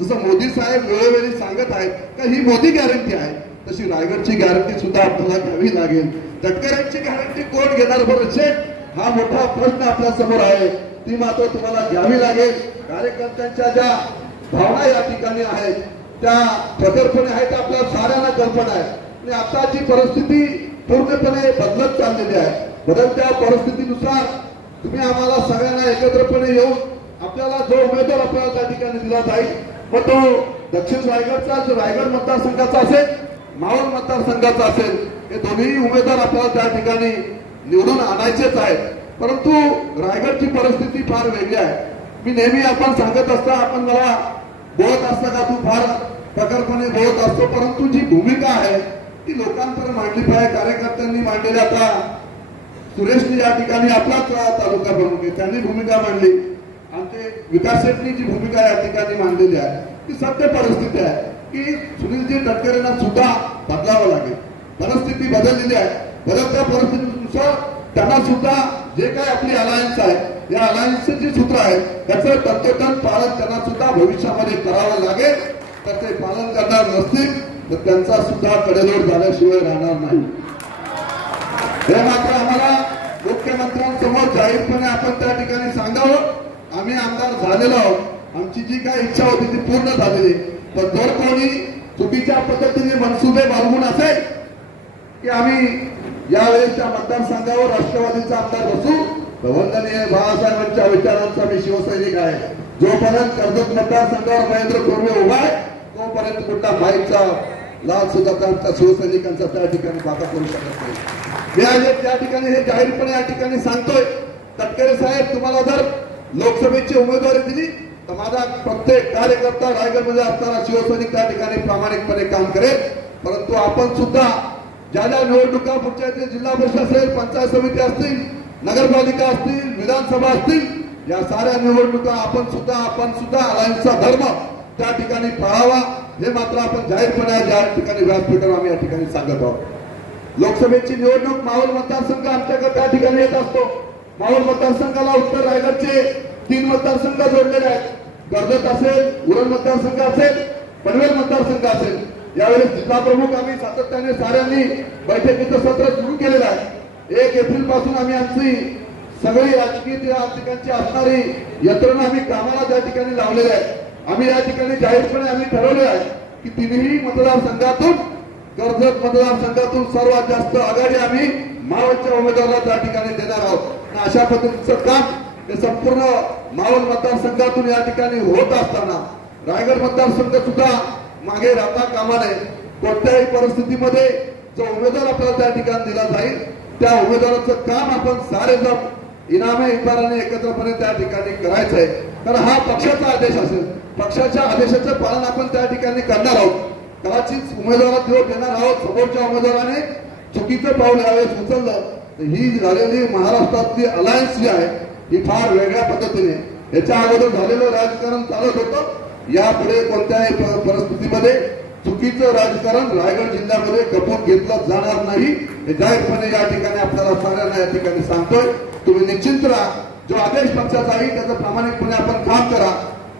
जसं मोदी साहेब वेळोवेळी सांगत आहेत का ही मोदी गॅरंटी आहे. तशी रायगडची गॅरंटी सुद्धा आपल्याला घ्यावी लागेल. तटकऱ्यांची गॅरंटी कोण घेणार बरं? शेठ हा मोठा प्रश्न आपल्यासमोर आहे. ती मात्र तुम्हाला घ्यावी लागेल. कार्यकर्त्यांच्या ज्या भावना या ठिकाणी आहेत त्या प्रकल्पने आहेत आपल्या साऱ्यांना कल्पना आहे. आणि आताची परिस्थिती पूर्णपणे बदलत चाललेली आहे. बदलत्या परिस्थितीनुसार तुम्ही आम्हाला सगळ्यांना एकत्रपणे येऊन आपल्याला जो उमेदवार आपल्याला त्या ठिकाणी दिला जाईल मग तो दक्षिण रायगडचा जो रायगड मतदारसंघाचा असेल मावळ मतदारसंघाचा असेल हे दोन्ही उमेदवार आपल्याला त्या ठिकाणी निवडून आणायचेच आहेत. परंतु रायगडची परिस्थिती फार वेगळी आहे. मी नेहमी आपण सांगत असता आपण मला बोलत असता का तू फार प्रखरपणे बोलत असतो परंतु जी भूमिका आहे ती लोकांपर्यंत मांडली पाहिजे. कार्यकर्त्यांनी मांडलेली आता सुरेशनी या ठिकाणी आपलाच तालुका प्रमुख आहे त्यांनी भूमिका मांडली. आमचे विकास शेट्टी जी भूमिका या ठिकाणी मांडलेली आहे. ती सत्य परिस्थिती आहे की सुनीलजी तटकरेंना सुद्धा बदलावं लागेल. परिस्थिती बदललेली आहे. बदलत्या परिस्थितीनुसार त्यांना सुद्धा जे काही आपली अलायन्स आहे या अलायन्सचे जे सूत्र आहे त्याचं तत्वतन पालन त्यांना सुद्धा भविष्यामध्ये करावं लागेल. तर ते पालन करणार नसतील तर त्यांचा सुद्धा कडेलोट झाल्याशिवाय राहणार नाही. हे मात्र आम्हाला मुख्यमंत्र्यांसमोर जाहीरपणे आपण त्या ठिकाणी सांगावं. आम्ही आमदार झालेलो आहोत. आमची जी काय इच्छा होती ती पूर्ण झालेली. पण जर कोणी चुकीच्या पद्धतीने मनसुबे बाळगून असेल की आम्ही यावेळेसच्या मतदारसंघावर राष्ट्रवादीचा आमदार बसू तर वंदनीय बाळासाहेबांच्या विचारांचा मी शिवसैनिक आहे. जोपर्यंत कर्जत मतदारसंघावर महेंद्र कोरवे उभा आहे तोपर्यंत कुठला माईकचा लाल सुधाकरांचा शिवसैनिकांचा त्या ठिकाणी बाधा करू शकत नाही. मी आज त्या ठिकाणी हे जाहीरपणे या ठिकाणी सांगतोय. तटकरे साहेब तुम्हाला जर लोकसभेची उमेदवारी दिली तर माझा प्रत्येक कार्यकर्ता रायगडमध्ये असताना शिवसैनिक त्या ठिकाणी प्रामाणिकपणे काम करेल. परंतु आपण सुद्धा ज्या ज्या निवडणुका पुढच्या जिल्हा परिषद असेल पंचायत समिती असतील नगरपालिका असतील विधानसभा असतील या साऱ्या निवडणुका आपण सुद्धा आपण सुद्धा अलायन्सचा धर्म त्या ठिकाणी पाळावा. हे मात्र आपण जाहीरपणे ज्या ठिकाणी व्यासपीठावर आम्ही या ठिकाणी सांगत आहोत. लोकसभेची निवडणूक मावळ मतदारसंघ आमच्याकडे त्या ठिकाणी येत असतो. मावळ मतदारसंघाला उत्तर रायगडचे तीन मतदारसंघ जोडलेले आहेत. कर्जत असेल उरण मतदारसंघ असेल पनवेल मतदारसंघ असेल. यावेळेस जिल्हा प्रमुख आम्ही सातत्याने साऱ्यांनी बैठकीचं सत्र सुरू केलेलं आहे. एक एप्रिलपासून आम्ही आमची सगळी राजकीय त्या ठिकाणची असणारी यंत्रणा आम्ही कामाला त्या ठिकाणी लावलेली आहे. आम्ही या ठिकाणी जाहीरपणे आम्ही ठरवले आहे की तिन्ही मतदारसंघातून कर्जत मतदारसंघातून सर्वात जास्त आघाडी आम्ही मावळच्या उमेदवाराला त्या ठिकाणी देणार आहोत. आणि अशा पद्धतीचं काम हे संपूर्ण मावळ मतदारसंघातून या ठिकाणी होत असताना रायगड मतदारसंघ सुद्धा मागे राहता कामा नये. कोणत्याही परिस्थितीमध्ये जो उमेदवार आपल्याला त्या ठिकाणी दिला जाईल त्या उमेदवाराचं काम आपण सारे जण इनामे इतरांनी एकत्रपणे त्या ठिकाणी करायचं आहे. कारण हा पक्षाचा आदेश असेल. पक्षाच्या आदेशाचं पालन आपण त्या ठिकाणी करणार आहोत. कदाचित उमेदवारात जो देणार आहोत. समोरच्या उमेदवाराने चुकीचं पाऊल यावेळेस उचललं. ही झालेली महाराष्ट्रातली अलायन्स जी आहे ही फार वेगळ्या पद्धतीने याच्या अगोदर झालेलं राजकारण चालत होतं. यापुढे कोणत्याही परिस्थितीमध्ये चुकीचं राजकारण रायगड जिल्ह्यामध्ये कपून घेतलं जाणार नाही. हे जाहीरपणे या ठिकाणी आपल्याला सगळ्यांना या ठिकाणी सांगतोय. तुम्ही निश्चिंत राहा. जो आदेश पक्षाचा आहे त्याचं प्रामाणिकपणे आपण काम करा.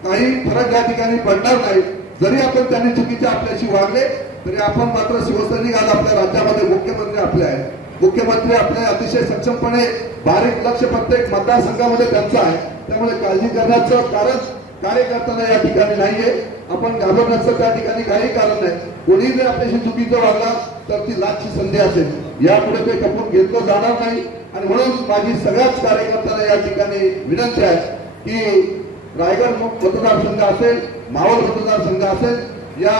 काही फरक या ठिकाणी पडणार नाही. जरी आपण त्यांनी चुकीचे आपल्याशी वागले तरी आपण मात्र शिवसैनिक आज आपल्या राज्यामध्ये मुख्यमंत्री आपले आहेत. मुख्यमंत्री आपले अतिशय सक्षमपणे बारीक लक्ष प्रत्येक मतदारसंघामध्ये त्यांचं आहे. त्यामुळे काळजी करण्याचं कारण कार्यकर्त्यांना या ठिकाणी नाहीये. आपण घाबरण्याचं त्या ठिकाणी काही कारण नाही. कोणी जर आपल्याशी चुकीचं वागला तर ती लाखची संधी असेल. यापुढे ते कपून घेतलं जाणार नाही. आणि म्हणून माझी सगळ्याच कार्यकर्त्यांना या ठिकाणी विनंती आहे की रायगड मतदारसंघ असेल मावळ मतदारसंघ असेल या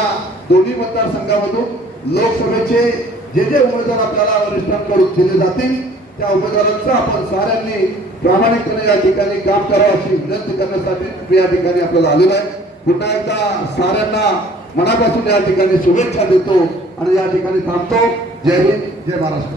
दोन्ही मतदारसंघामधून लोकसभेचे जे जे उमेदवार आपल्याला वरिष्ठांकडून दिले जातील त्या उमेदवारांचं आपण साऱ्यांनी प्रामाणिकपणे या ठिकाणी काम करावं अशी विनंती करण्यासाठी मी या ठिकाणी आपल्याला आलेलो आहे. पुन्हा एकदा साऱ्यांना मनापासून या ठिकाणी शुभेच्छा देतो आणि या ठिकाणी थांबतो. जय हिंद जय महाराष्ट्र.